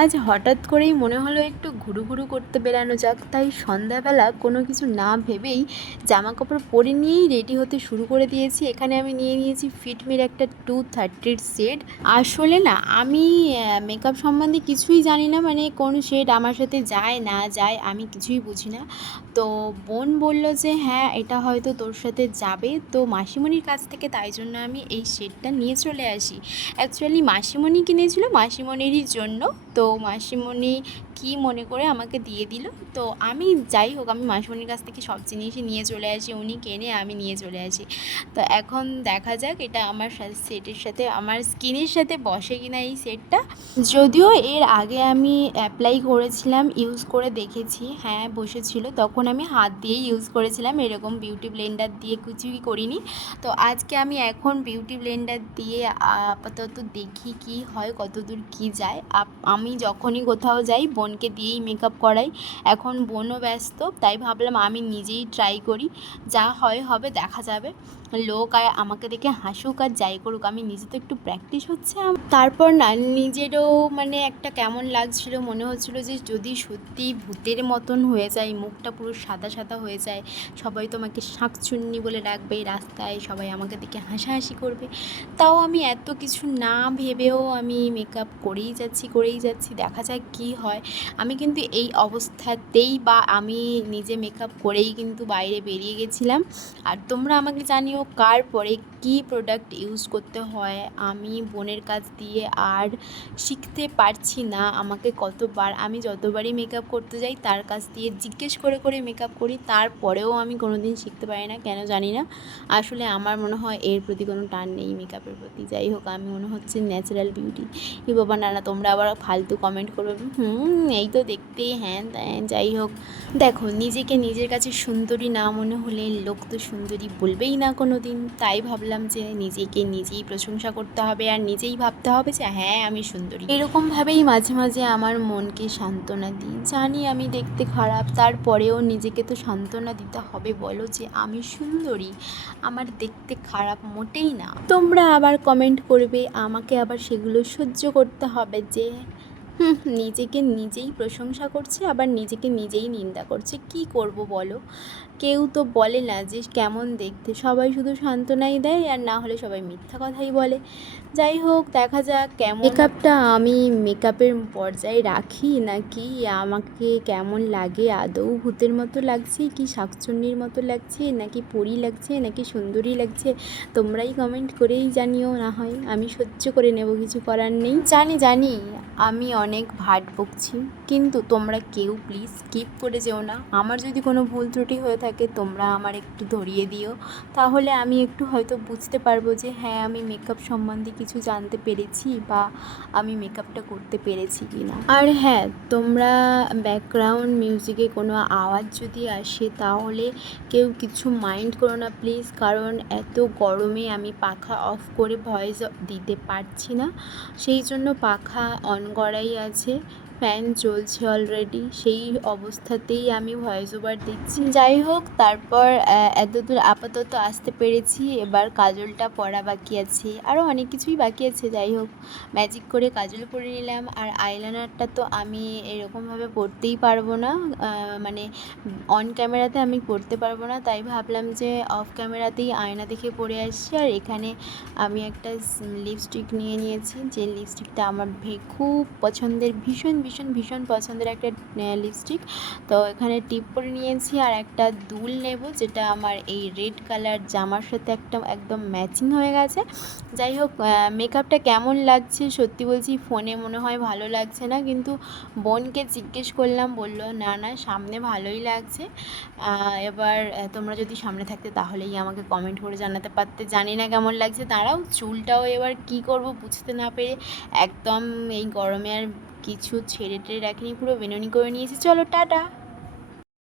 আজ হঠাৎ করেই মনে হলো একটু ঘুরু করতে বেরানো যাক, তাই সন্ধ্যাবেলা কোনো কিছু না ভেবেই জামা কাপড় পরে নিয়েই রেডি হতে শুরু করে দিয়েছি। এখানে আমি নিয়ে নিয়েছি ফিটমির একটা 230 সেট। আসলে না আমি মেকআপ সম্বন্ধে কিছুই জানি না, মানে কোন শেড আমার সাথে যায় না যায় আমি কিছুই বুঝি না। তো বোন বলল যে হ্যাঁ এটা হয়তো তোর সাথে যাবে, তো মাসিমণির কাছ থেকে, তাই জন্য আমি এই শেডটা নিয়ে চলে আসি। অ্যাকচুয়ালি মাসিমণি কিনেছিল মাসিমণিরই জন্য, তো মাসিমণি কি মনে করে আমাকে দিয়ে দিল। তো আমি যাই হোক, আমি মাসিমণির কাছ থেকে সব জিনিসই নিয়ে চলে আসি, উনি কেনে আমি নিয়ে চলে আসি। তো এখন দেখা যাক এটা আমার সেটের সাথে, আমার স্কিনের সাথে বসে কিনা এই সেটটা। যদিও এর আগে আমি অ্যাপ্লাই করেছিলাম, ইউজ করে দেখেছি, হ্যাঁ বসেছিল, তখন আমি হাত দিয়ে ইউজ করেছিলাম, এরকম বিউটি ব্লেন্ডার দিয়ে কিছুই করিনি। তো আজকে আমি এখন বিউটি ব্লেন্ডার দিয়ে আপাতত দেখি কি হয়, কতদূর কি যায়। আমি যখনই কোথাও যাই বোনকে দিয়েই মেকআপ করাই। এখন বোনও ব্যস্ত, তাই ভাবলাম আমি নিজেই ট্রাই করি, যা হয় হবে, দেখা যাবে। লোক আর আমাকে দেখে হাসুক আর যাই করুক, আমি নিজে তো একটু প্র্যাকটিস হচ্ছে। তারপর না নিজেরও মানে একটা কেমন লাগছিল, মনে হচ্ছিলো যে যদি সত্যি ভূতের মতন হয়ে যায়, মুখটা পুরো সাদা সাদা হয়ে যায়, সবাই তোমাকে শাঁকচুন্নি বলে ডাকবে, রাস্তায় সবাই আমাকে দেখে হাসাহাসি করবে। তাও আমি এত কিছু না ভেবেও আমি মেকআপ করেই যাচ্ছি, দেখা যাক কী হয়। আমি কিন্তু এই অবস্থাতেই বা আমি নিজে মেকআপ করেই কিন্তু বাইরে বেরিয়ে গেছিলাম। আর তোমরা আমাকে জানিও কার পরে কী প্রোডাক্ট ইউজ করতে হয়। আমি বোনের কাছ দিয়ে আর শিখতে পারছি না, আমাকে কতবার, আমি যতবারই মেকআপ করতে যাই তার কাছ দিয়ে জিজ্ঞেস করে মেকআপ করি, তারপরেও আমি কোনো দিন শিখতে পারি না, কেন জানি না। আসলে আমার মনে হয় এর প্রতি কোনো টান নেই মেকআপের প্রতি। যাই হোক, আমি মনে হচ্ছে ন্যাচারাল বিউটি। কি বাবা, না তোমরা আবার ফালতু কমেন্ট করবে, এই তো দেখতে হ্যাঁ। যাই হোক, দেখো নিজেকে নিজের কাছে সুন্দরী না মনে হলে লোক তো সুন্দরী বলবেই না কোনো দিন। তাই ভাবলাম যে নিজেকে নিজেই প্রশংসা করতে হবে আর নিজেই ভাবতে হবে যে হ্যাঁ আমি সুন্দরী। এরকমভাবেই মাঝে মাঝে আমার মনকে সান্ত্বনা দিই। জানি আমি দেখতে খারাপ, তারপরেও নিজেকে তো সান্ত্বনা দিতে হবে, বলো যে আমি সুন্দরী, আমার দেখতে খারাপ মোটেই না। তোমরা আবার কমেন্ট করবে, আমাকে আবার সেগুলো সহ্য করতে হবে যে নিজেকে নিজেই প্রশংসা করছে আবার নিজেকে নিজেই নিন্দা করছে। কি করব বলো? কেউ তো বলে না যে কেমন দেখতে, সবাই শুধু সান্ত্বনাই দেয়, আর না হলে সবাই মিথ্যা কথাই বলে। যাই হোক, দেখা যাক কেমন মেকআপটা আমি মেকআপের পর্যায়ে রাখি নাকি আমাকে কেমন লাগে, আদৌ ভূতের মতো লাগছে কি শাকচুন্নির মতো লাগছে নাকি পরী লাগছে নাকি সুন্দরী লাগছে, তোমরাই কমেন্ট করেই জানিও। না হয় আমি সহ্য করে নেব, কিছু করার নেই। জানি আমি অনেক ভাট বকছি, কিন্তু তোমরা কেউ প্লিজ স্কিপ করে যেও না। আমার যদি কোনো ভুল ত্রুটি হয়ে থাকে তোমরা আমার একটু ধরিয়ে দিও, তাহলে আমি একটু হয়তো বুঝতে পারবো যে হ্যাঁ আমি মেকআপ সম্বন্ধে কিছু জানতে পেরেছি বা আমি মেকআপটা করতে পেরেছি কি না। আর হ্যাঁ, তোমরা ব্যাকগ্রাউন্ড মিউজিকে কোনো আওয়াজ যদি আসে তাহলে কেউ কিছু মাইন্ড করো না প্লিজ, কারণ এত গরমে আমি পাখা অফ করে ভয়েস দিতে পারছি না, সেই জন্য পাখা অন করাই আছে, ফ্যান চলছে অলরেডি, সেই অবস্থাতেই আমি ভয়েস ওভার দিচ্ছি। যাই হোক, তারপর এতদূর আপাতত আসতে পেরেছি, এবার কাজলটা পরা বাকি আছে, আরও অনেক কিছুই বাকি আছে। যাই হোক, ম্যাজিক করে কাজল পরে নিলাম। আর আইলাইনারটা তো আমি এরকমভাবে পরতেই পারবো না, মানে অন ক্যামেরাতে আমি পরতে পারবো না, তাই ভাবলাম যে অফ ক্যামেরাতেই আয়না দেখে পরে আসছি। আর এখানে আমি একটা লিপস্টিক নিয়ে নিয়েছি, যে লিপস্টিকটা আমার খুব পছন্দের, ভীষণ পছন্দের একটা লিপস্টিক। তো এখানে টিপ পরে নিয়েছি আর একটা দুল নেব, যেটা আমার এই রেড কালার জামার সাথে একদম ম্যাচিং হয়ে গেছে। যাই হোক, মেকআপটা কেমন লাগছে সত্যি বলছি ফোনে মনে হয় ভালো লাগছে না, কিন্তু বোনকে জিজ্ঞেস করলাম, বললো না সামনে ভালোই লাগছে। এবার তোমরা যদি সামনে থাকতে তাহলেই আমাকে কমেন্ট করে জানাতে পারতে, জানি না কেমন লাগছে। দাঁড়াও, চুলটাও এবার কি করব বুঝতে না পেরে একদম এই গরমে আর কিছু ছেড়ে টেড়ে রাখিনি, পুরো বেনুনি করে নিয়েছি। চলো টাটা।